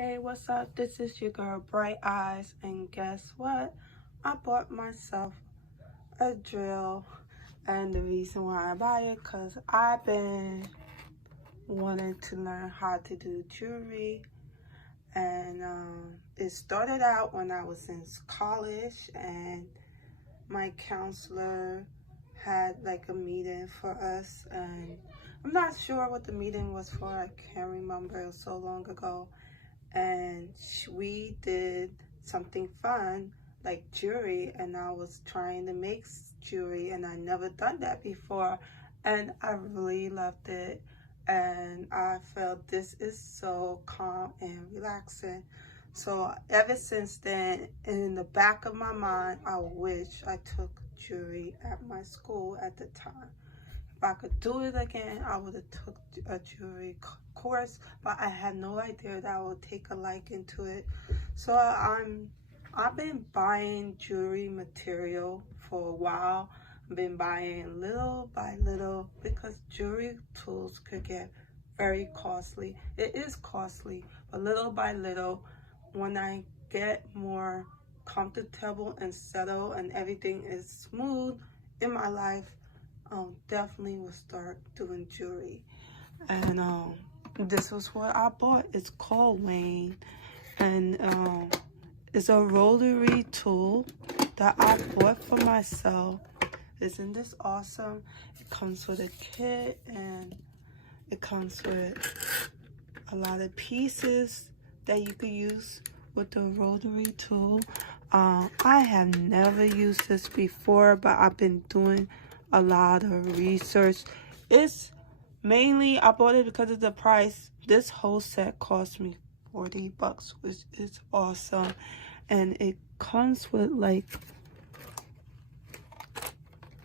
Hey, what's up? This is your girl Bright Eyes, and guess what? I bought myself a drill, and the reason why I buy it because I've been wanting to learn how to do jewelry, and it started out when I was in college, and my counselor had like a meeting for us, and I'm not sure what the meeting was for. I can't remember. It was so long ago. And we did something fun like jewelry, and I was trying to make jewelry, and I never done that before, and I really loved it, and I felt this is so calm and relaxing. So ever since then, in the back of my mind, I wish I took jewelry at my school at the time. If I could do it again, I would have took a jewelry course, but I had no idea that I would take a liking to it. So I've been buying jewelry material for a while. I've been buying little by little because jewelry tools could get very costly. It is costly, but little by little, when I get more comfortable and settled and everything is smooth in my life, definitely will start doing jewelry. And this was what I bought. It's called Wen, and it's a rotary tool that I bought for myself. Isn't this awesome? It comes with a kit, and it comes with a lot of pieces that you could use with the rotary tool. I have never used this before, but I've been doing a lot of research. It's mainly, I bought it because of the price. This whole set cost me $40, which is awesome. And it comes with like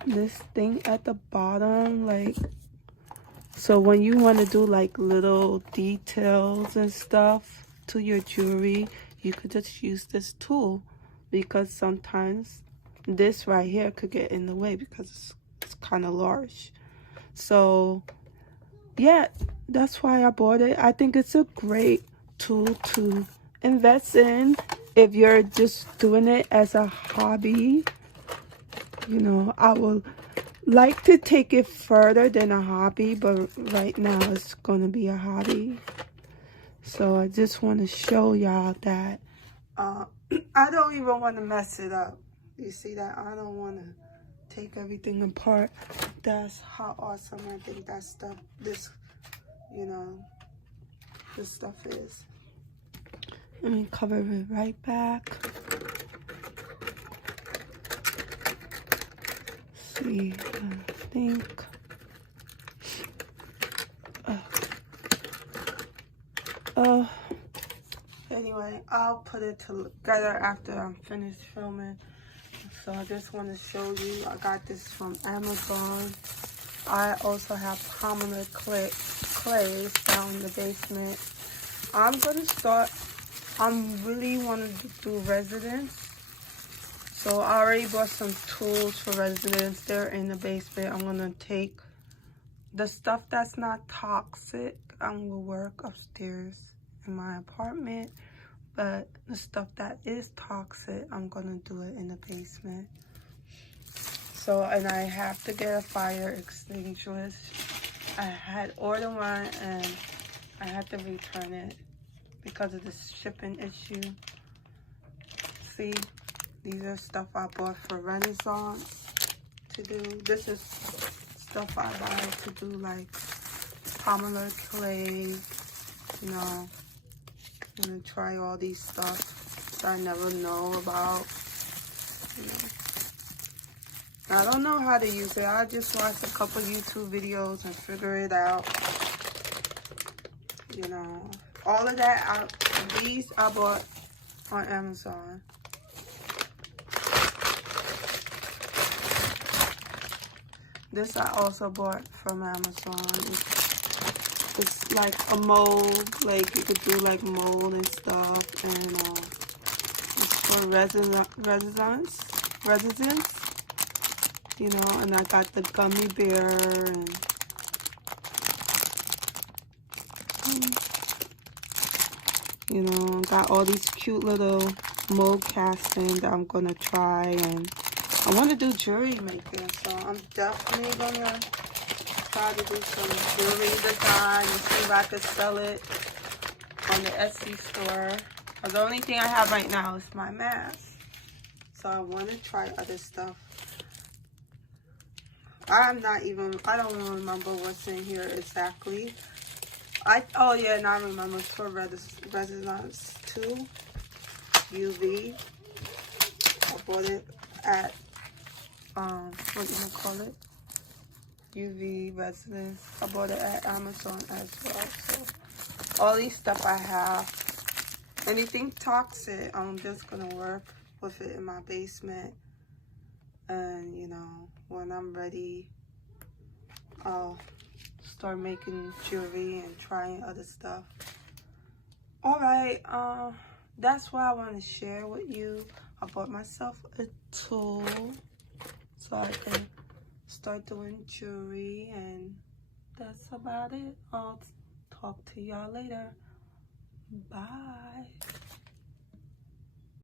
this thing at the bottom, like, so when you want to do like little details and stuff to your jewelry, you could just use this tool, because sometimes this right here could get in the way because it's kind of large. So yeah, that's why I bought it. I think it's a great tool to invest in if you're just doing it as a hobby. You know, I would like to take it further than a hobby, but right now it's gonna be a hobby. So I just want to show y'all that I don't even want to mess it up. You see that? I don't want to take everything apart. That's how awesome I think that stuff, this stuff is. Let me cover it right back. See, I think. Anyway, I'll put it together after I'm finished filming. So I just want to show you, I got this from Amazon. I also have polymer clays down in the basement. I'm really wanting to do residence. So I already bought some tools for residence. They're in the basement. I'm going to take the stuff that's not toxic. I'm going to work upstairs in my apartment. But the stuff that is toxic, I'm going to do it in the basement. So, and I have to get a fire extinguisher. I had ordered one and I had to return it because of the shipping issue. See, these are stuff I bought for Renaissance to do. This is stuff I buy to do like polymer clay, you know. I'm gonna try all these stuff that I never know about, you know. I don't know how to use it. I just watched a couple YouTube videos and figure it out. You know, all of that, these I bought on Amazon. This I also bought from Amazon. It's like a mold, like you could do like mold and stuff, and it's for residence, you know. And I got the gummy bear, and You know, got all these cute little mold casting that I'm gonna try, and I want to do jewelry making, so I'm definitely gonna try to do some jewelry design and see if I could sell it on the Etsy store. But the only thing I have right now is my mask, so I want to try other stuff. I don't even remember what's in here exactly. Oh yeah, now I remember. It's for resonance 2 UV. I bought it at what do you call it? UV resonance. I bought it at Amazon as well. So all these stuff I have. Anything toxic, I'm just gonna work with it in my basement. And you know, when I'm ready, I'll start making jewelry and trying other stuff. Alright, that's what I want to share with you. I bought myself a tool so I can start doing jewelry, and that's about it. I'll talk to y'all later. Bye.